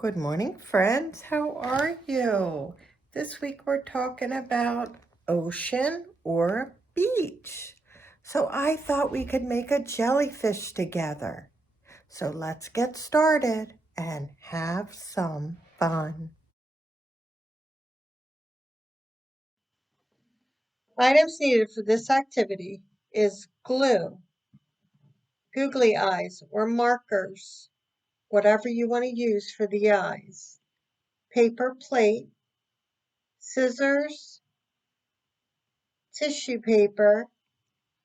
Good morning, friends. How are you? This week we're talking about ocean or beach. So I thought we could make a jellyfish together. So let's get started and have some fun. Items needed for this activity is glue, googly eyes or markers, whatever you want to use for the eyes, paper plate, scissors, tissue paper,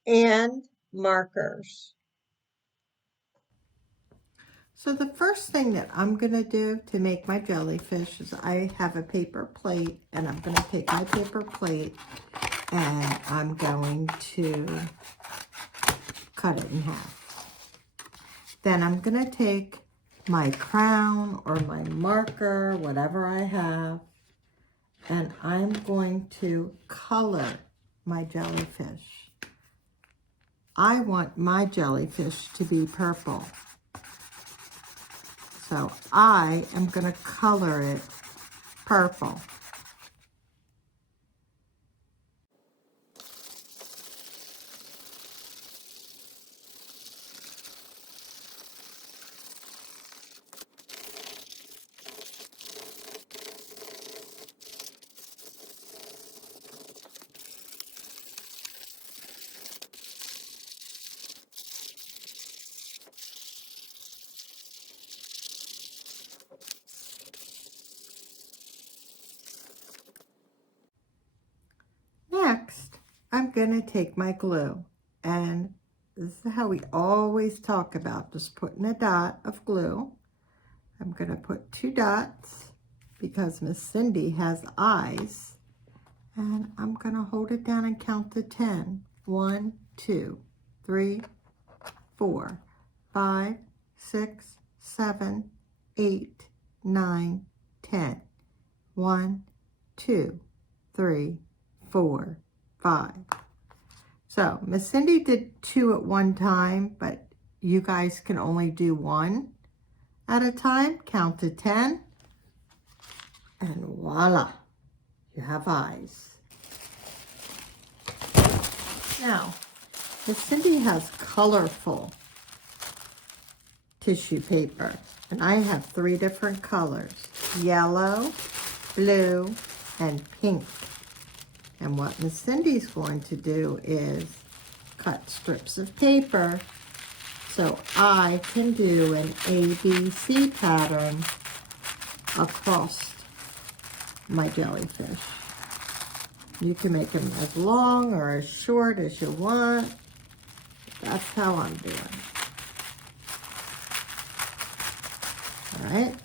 and markers. So the first thing that I'm going to do to make my jellyfish is I have a paper plate, and I'm going to take my paper plate and I'm going to cut it in half. Then I'm going to take my crown or my marker, whatever I have, and I'm going to color my jellyfish. I want my jellyfish to be purple. So I am going to color it purple. Next, I'm going to take my glue, and this is how we always talk about just putting a dot of glue. I'm going to put 2 dots because Miss Cindy has eyes, and I'm going to hold it down and count to 10. 1, 2, 3, 4, 5, 6, 7, 8, 9, 10. 1, 2, 3, 4, 5. So Miss Cindy did 2 at one time, but you guys can only do 1 at a time. Count to 10, and voila, you have eyes. Now, Miss Cindy has colorful tissue paper, and I have 3 different colors: yellow, blue, and pink. And what Miss Cindy's going to do is cut strips of paper so I can do an ABC pattern across my jellyfish. You can make them as long or as short as you want. That's how I'm doing. All right,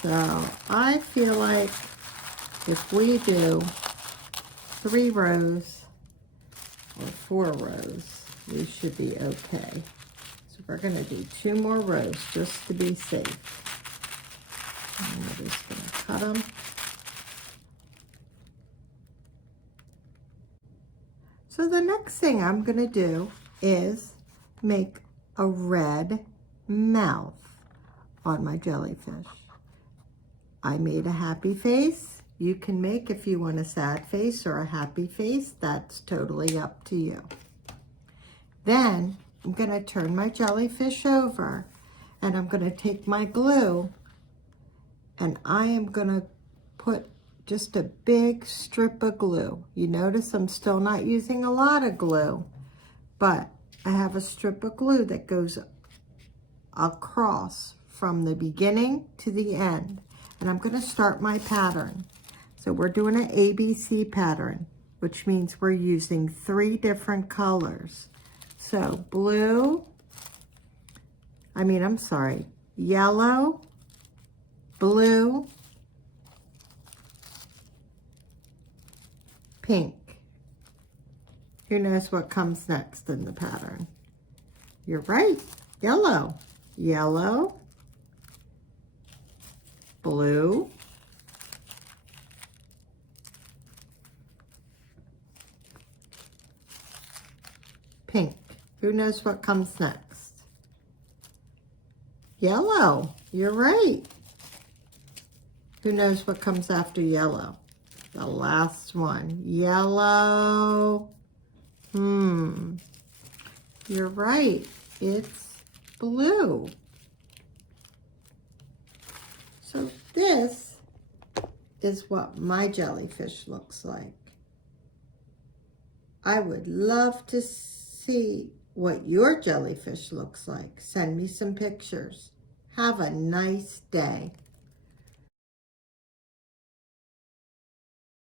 so I feel like if we do 3 rows or 4 rows, we should be okay. So we're going to do 2 more rows just to be safe. And we're just going to cut them. So the next thing I'm going to do is make a red mouth on my jellyfish. I made a happy face. You can make, if you want a sad face or a happy face, that's totally up to you. Then I'm going to turn my jellyfish over, and I'm going to take my glue, and I am going to put just a big strip of glue. You notice I'm still not using a lot of glue, but I have a strip of glue that goes across from the beginning to the end. And I'm going to start my pattern. So we're doing an ABC pattern, which means we're using 3 different colors. So yellow, blue, pink. Who knows what comes next in the pattern? You're right, yellow. Yellow, blue, pink. Who knows what comes next? Yellow. You're right. Who knows what comes after yellow? The last one. Yellow. You're right. It's blue. So this is what my jellyfish looks like. I would love to see what your jellyfish looks like. Send me some pictures. Have a nice day.